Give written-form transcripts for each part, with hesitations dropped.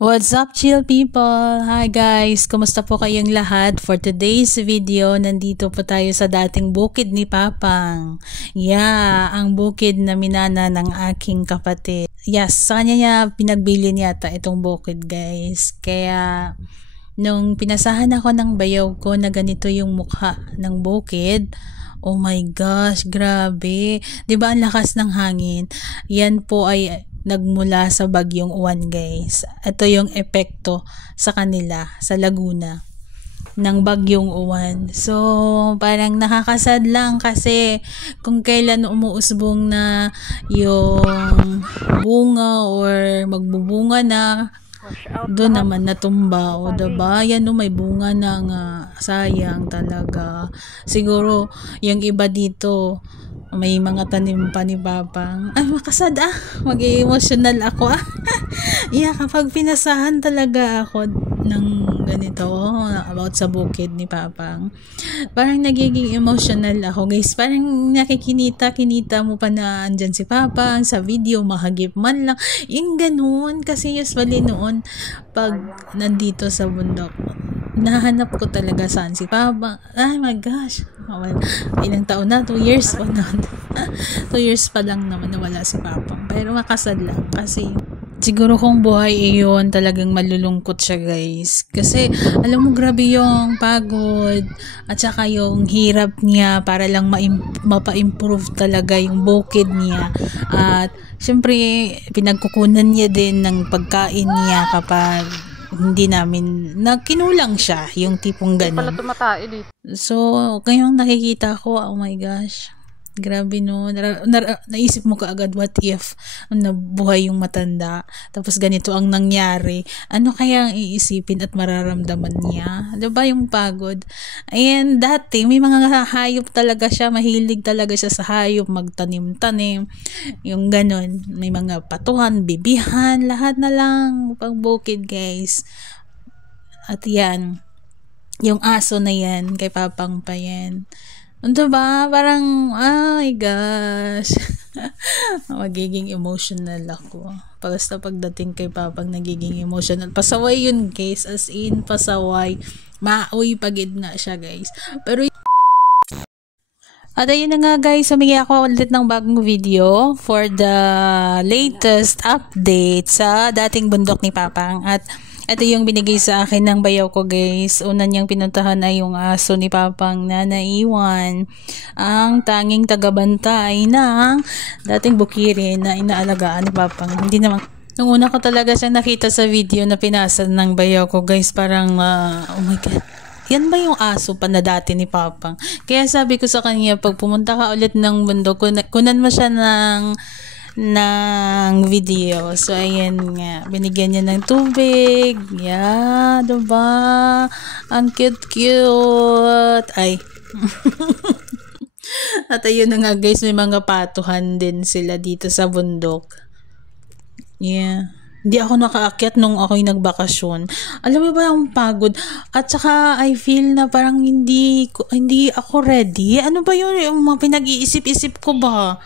What's up, chill people? Hi guys! Kumusta po kayong lahat? For today's video, nandito po tayo sa dating bukid ni Papang. Yeah, ang bukid na minana ng aking kapatid. Yes, sa kanya niya pinagbili yata itong bukid, guys. Kaya nung pinasahan ako ng bayaw ko na ganito yung mukha ng bukid, oh my gosh, grabe. 'Di ba ang lakas ng hangin? Yan po ay nagmula sa bagyong Uwan, guys. Ito yung epekto sa kanila, sa Laguna, ng bagyong Uwan. So, parang nakakasad lang kasi kung kailan umuusbong na yung bunga or magbubunga na, doon naman natumba. O diba? Yan o, may bunga na nga. Sayang talaga. Siguro, yung iba dito, may mga tanim pa ni Papang. Ay, makasad mag-emotional ako Yeah, kapag pinasahan talaga ako ng ganito, about sa bukid ni Papang, parang nagiging emotional ako, guys. Parang nakikinita mo pa na andyan si Papang sa video, mahagip man lang. Yung ganun, kasi usually noon, pag nandito sa bundok, nahanap ko talaga saan si Papa. Ay my gosh. Ilang taon na? 2 years pa na. 2 years pa lang naman nawala si Papa. Pero makasad lang kasi siguro kung buhay iyon, talagang malulungkot siya, guys. Kasi alam mo, grabe yung pagod at saka yung hirap niya para lang mapa-improve talaga yung bukid niya. At syempre pinagkukunan niya din ng pagkain niya kapag hindi namin kinulang siya, yung tipong ganun. So, ngayong nakikita ko, oh my gosh, grabe no. Naisip mo kaagad, what if nabuhay yung matanda, tapos ganito ang nangyari, ano kaya ang iisipin at mararamdaman niya? Diba yung pagod? And dati may mga hayop talaga siya, mahilig talaga siya sa hayop, magtanim-tanim, yung ganun. May mga patuhan, bibihan, lahat na lang pang bukid, guys. At yan, yung aso na yan, kay Papang pa yan. Ano ba? Parang, oh my gosh. Magiging emotional ako. Basta pagdating kay Papang, nagiging emotional. Pasaway yun, guys. As in, pasaway. Maoy pagid na siya, guys. Pero at ayun na nga, guys, humingi ako ulit ng bagong video for the latest update sa dating bundok ni Papang. At ito yung binigay sa akin ng bayaw ko, guys. Una niyang pinuntahan ay yung aso ni Papang na naiwan. Ang tanging tagabantay ng dating bukirin na inaalagaan ni Papang. Hindi naman. Nung una ko talaga siyang nakita sa video na pinasa ng bayaw ko, guys, parang, oh my God. Yan ba yung aso pa na dati ni Papang? Kaya sabi ko sa kanya, pag pumunta ka ulit ng bundok, kunan mo siya ng video. So, ayan nga. Binigyan niya ng tubig. Yeah, diba? Ang cute-cute. Ay. At ayun na nga, guys, may mga patuhan din sila dito sa bundok. Yeah. Hindi ako nakaakyat nung ako'y nagbakasyon. Alam mo ba yung pagod? At saka I feel na parang hindi ako ready. Ano ba yun? Yung mga pinag-iisip-isip ko ba?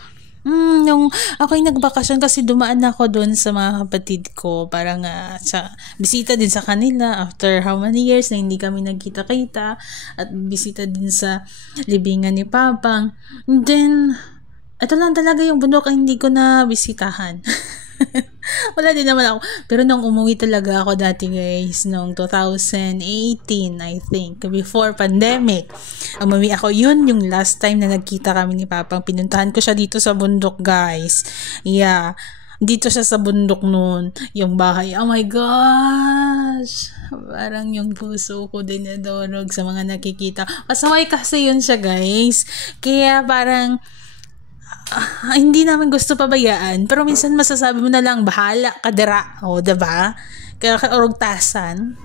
Yung ako'y nagbakasyon kasi dumaan ako doon sa mga kapatid ko. Parang sa bisita din sa kanila after how many years na hindi kami nagkita-kita. At bisita din sa libingan ni Papang. And then, ito lang talaga yung bundok ang hindi ko na bisitahan. Wala din naman ako. Pero nung umuwi talaga ako dati, guys, noong 2018, I think, before pandemic, umuwi ako. Yun yung last time na nagkita kami ni Papang. Pinuntahan ko siya dito sa bundok, guys. Yeah. Dito siya sa bundok noon. Yung bahay. Oh my gosh! Parang yung puso ko din nadorog sa mga nakikita. Pasaway kasi yun siya, guys. Kaya parang hindi namin gusto pabayaan, pero minsan masasabi mo na lang, bahala ka dira, diba? Kaya kaurugtasan.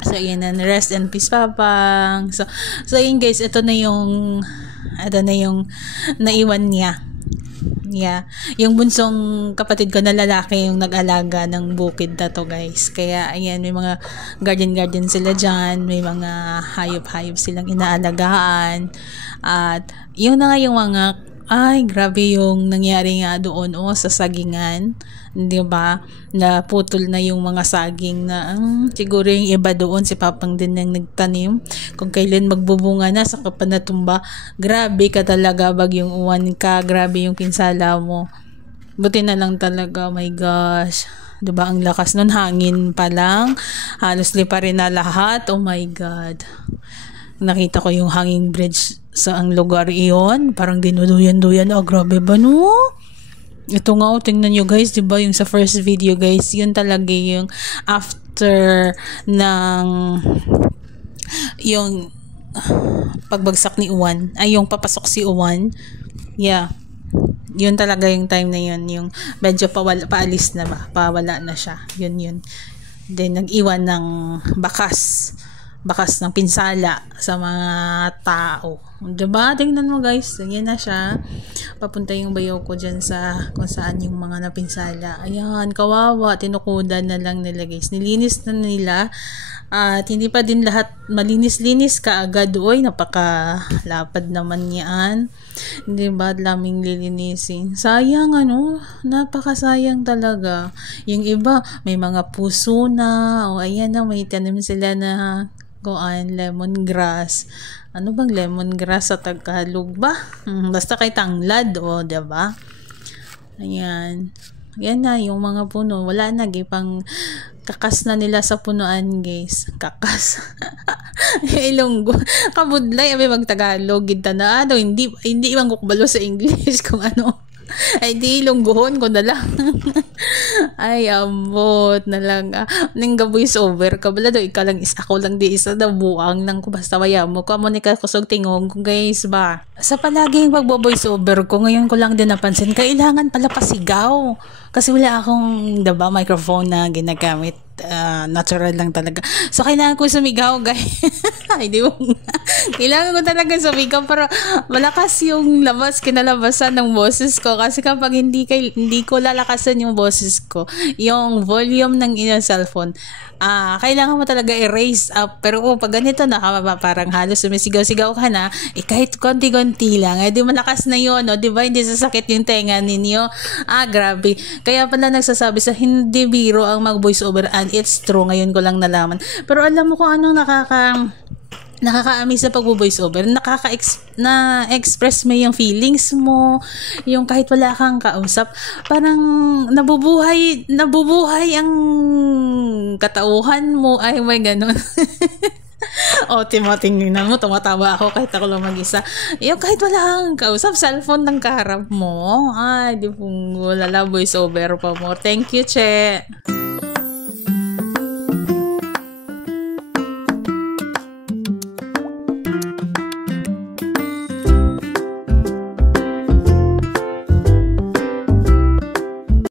So yan na, rest in peace, Papang. So yun, guys, ito na yung naiwan niya. Yeah. Yung bunsong kapatid ko na lalaki yung nag-alaga ng bukid na to, guys. Kaya ayan, may mga garden sila dyan, may mga hayop silang inaalagaan. At yun na nga yung mga Ay, grabe yung nangyari nga doon sa sagingan. 'Di ba? Naputol na yung mga saging na siguro yung iba doon si Papang din ang nagtanim. Kung kailan magbubunga na sa kapanatumba. Grabe ka talaga Bagyong Uwan ka. Grabe yung pinsala mo. Buti na lang talaga. Oh my gosh. 'Di ba ang lakas nun, hangin pa lang. Halos lipa rin na lahat. Oh my God. Nakita ko yung hanging bridge sa ang lugar iyon. Parang dinuduyan-duyan. Oh, grabe ba no? Ito nga, tingnan nyo guys, diba yung sa first video guys, yun talaga yung after ng yung pagbagsak ni Uwan. Ay, yung papasok si Uwan. Yeah. Yun talaga yung time na yun. Yung medyo paalis na ba? Pawala na siya. Yun. Then, nag-iwan ng bakas ng pinsala sa mga tao. Diba? Tingnan mo guys. Yan na siya. Papunta yung bayaw ko dyan sa kung saan yung mga napinsala. Ayan, kawawa. Tinukudan na lang nila guys. Nilinis na nila. At hindi pa din lahat malinis-linis kaagad. Uy, napakalapad naman yan. Diba? Laming lilinisin. Sayang napakasayang talaga. Yung iba, may mga puso na. O ayan na, may tanim sila na lemongrass. Ano bang lemongrass sa Tagalog ba? Basta kay tanglad, diba? Ayan. Yan na, yung mga puno. Wala na, pang kakas na nila sa punuan, guys. Kakas. Ilonggo. Kabudlay, abay Tagalog. Ginta na, hindi ibang kukbalo sa English kung ano. Ay di lungguhon ko na lang. Ay ambot na lang. Ning voice over ka bala do ikalang ako lang di isa na buang nang basta waya mo ko ni ka kusog tingog guys ba. Sa palaging magbo-voice over ko ngayon ko lang din napansin kailangan pala pasigaw. Kasi wala akong microphone na ginagamit. Natural lang talaga. So, kailangan ko sumigaw, guys. Ay, di mo. Kailangan ko talaga sumigaw para malakas yung kinalabasan ng boses ko. Kasi kapag hindi ko lalakasan yung boses ko, yung volume ng inyong cellphone, kailangan mo talaga i-raise up. Pero pag ganito na, parang halos sumisigaw-sigaw ka na, kahit konti-konti lang, di malakas na yun, di ba? Hindi sasakit yung tenga ninyo. Grabe. Kaya pala nagsasabi sa hindi biro ang mag-voice over and it's true. Ngayon ko lang nalaman. Pero alam mo kung anong nakaka-amaze sa pag-voice over, na-express mo yung feelings mo, yung kahit wala kang kausap, parang nabubuhay ang katauhan mo, ay may ganun. Tingnan mo, tumatawa ako kahit ako lang mag-isa. Yung kahit wala kang kausap, cellphone ng kaharap mo, ay, di pong wala voice over pa mo. Thank you, Che.